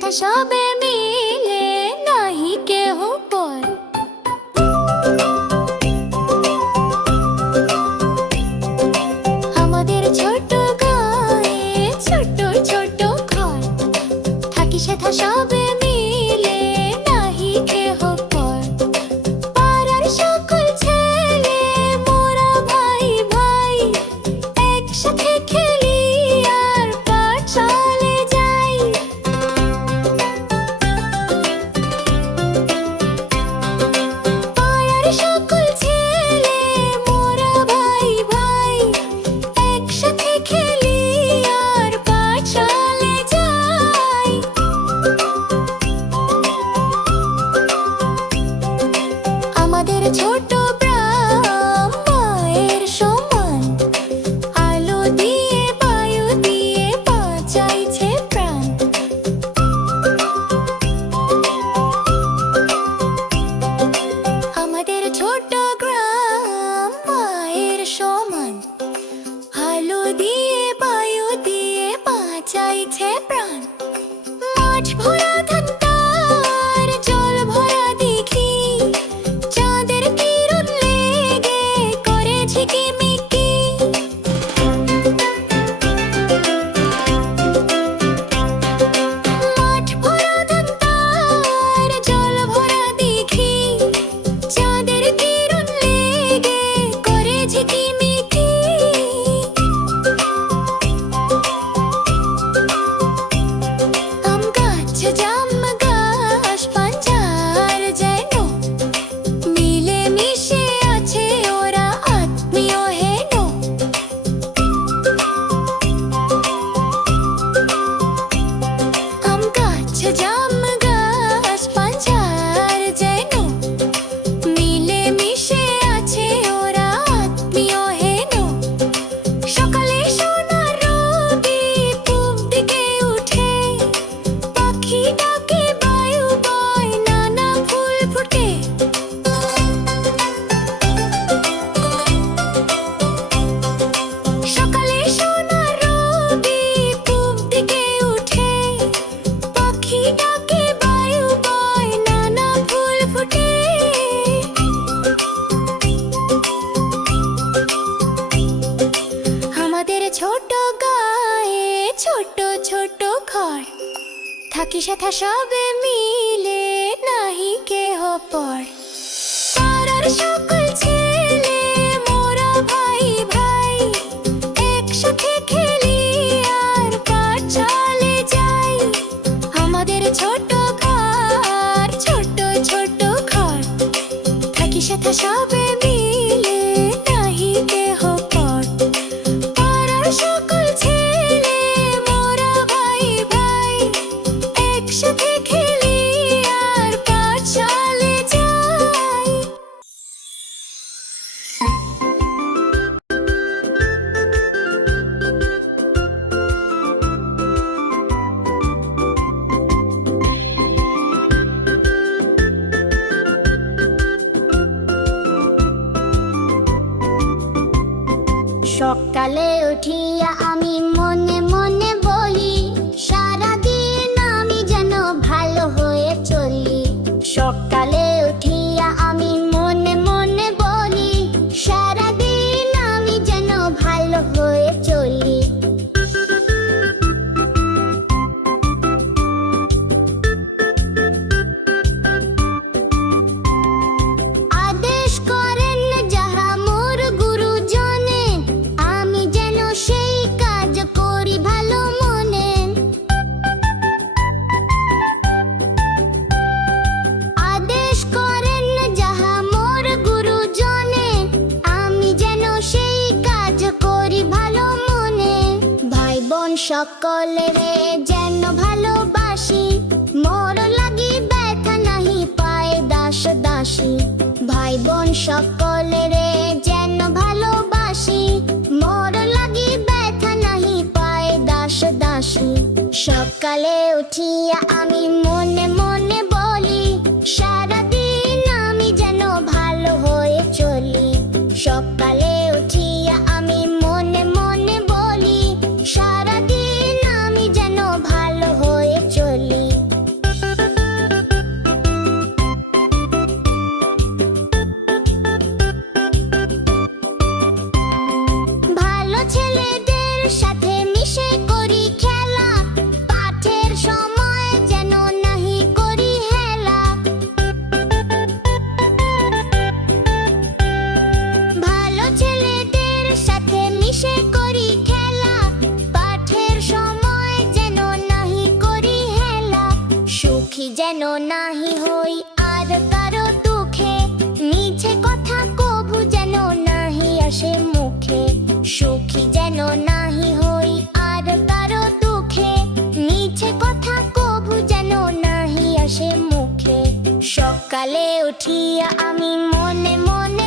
কথা সবে মিলে নাহি কেহ পর। আমাদের ছোট গায়ে ছোট ছোট ঘর। থাকি সেথা সবে the shopping. সকলরে যেন ভালোবাসি। মোর লাগি ব্যথা নাহি, পায় দাস দাসী। ভাই বোন সকলরে যেন ভালোবাসি। মোর লাগি ব্যথা নাহি, পায় দাস দাসী। সকালে উঠিয়া আমি মনে মনে সকালে উঠিয়া আমি মনে মনে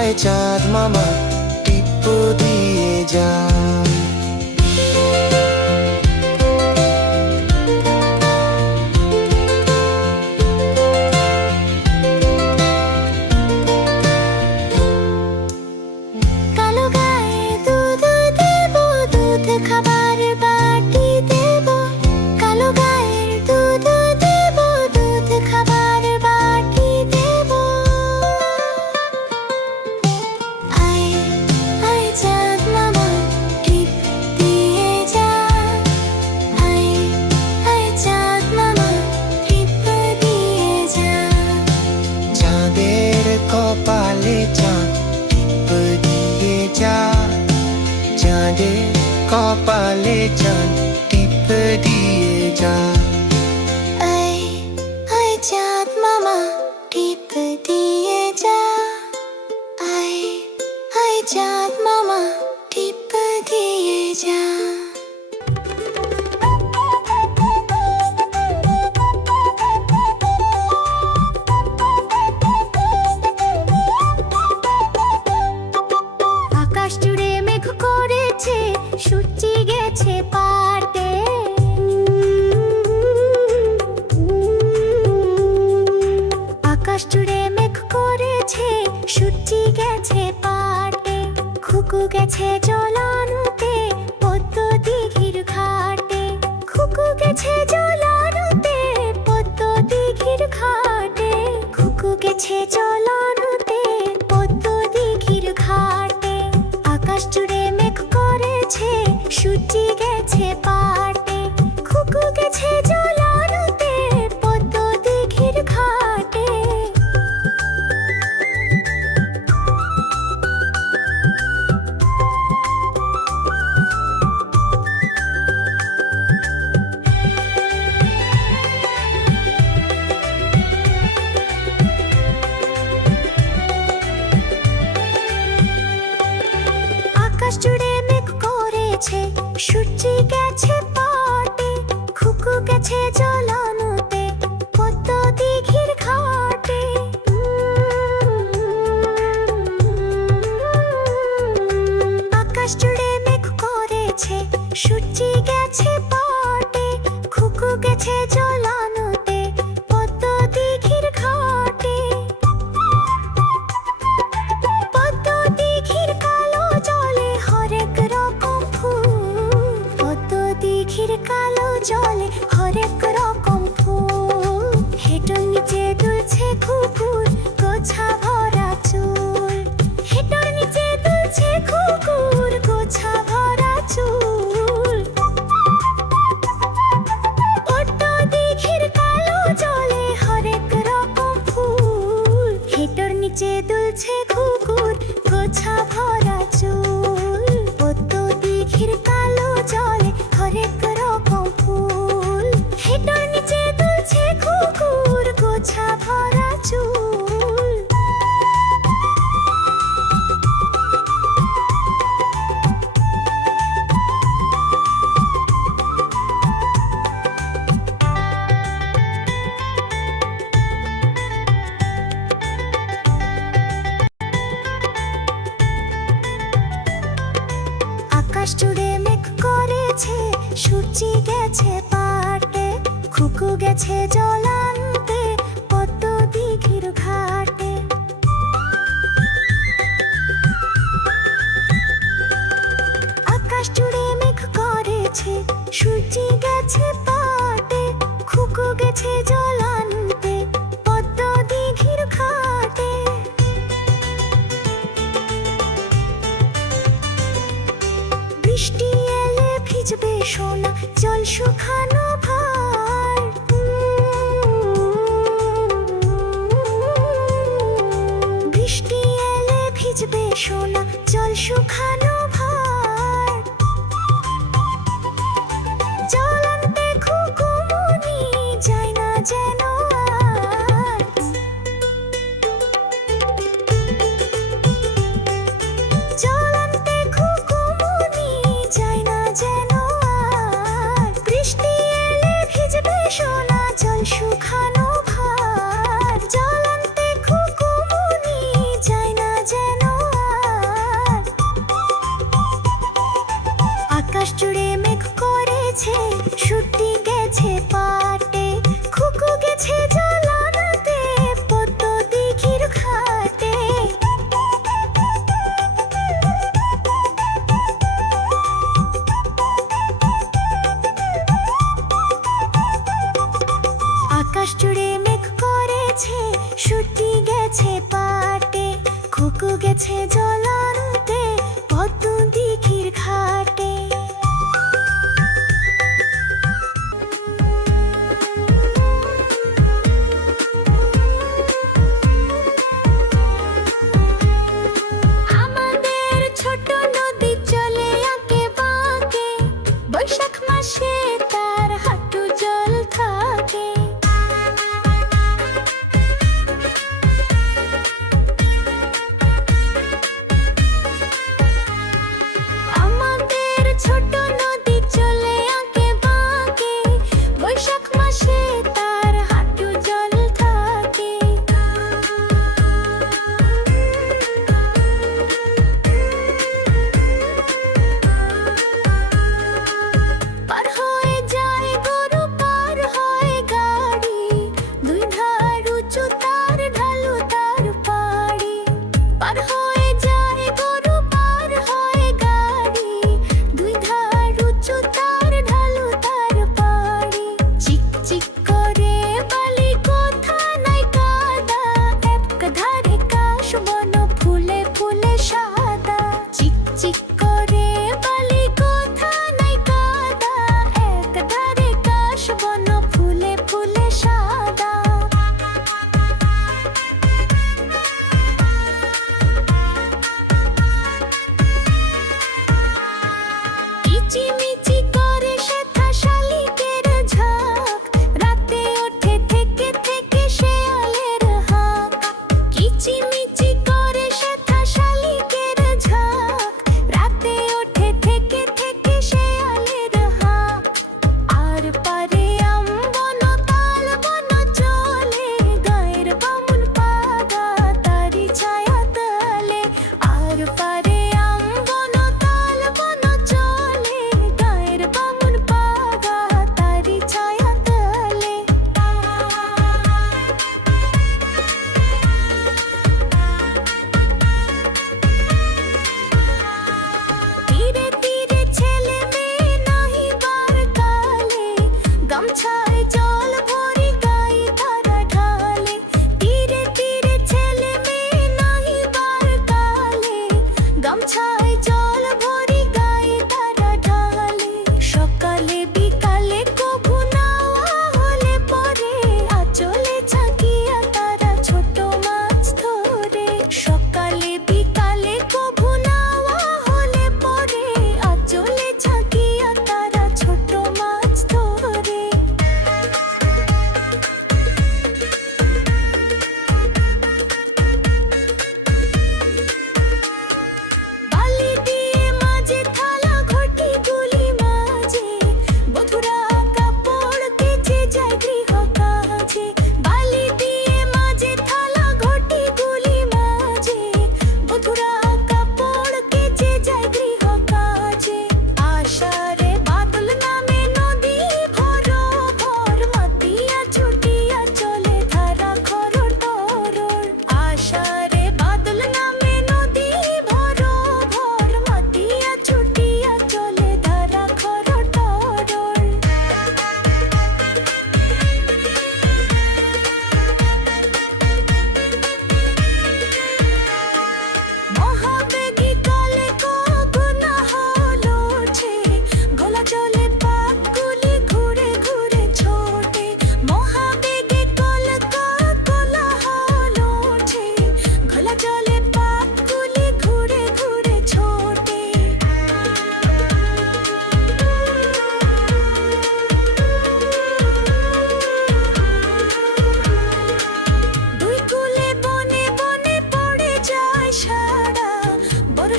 আয় চাঁদ মামা টিপ্পো দিয়ে যা। কপালে চাঁদ গেছে চলো কুকুর আছে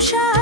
shot.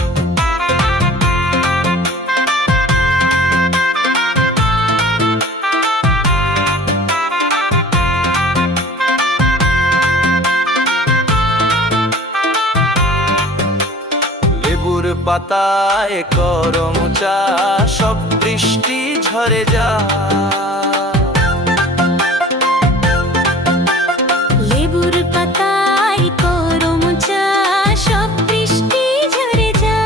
পাতায় করম চা সব বৃষ্টি ঝরে যা। লেবুর পাতায় ঝরে যা।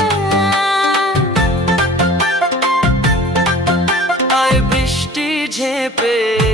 বৃষ্টি ঝেপে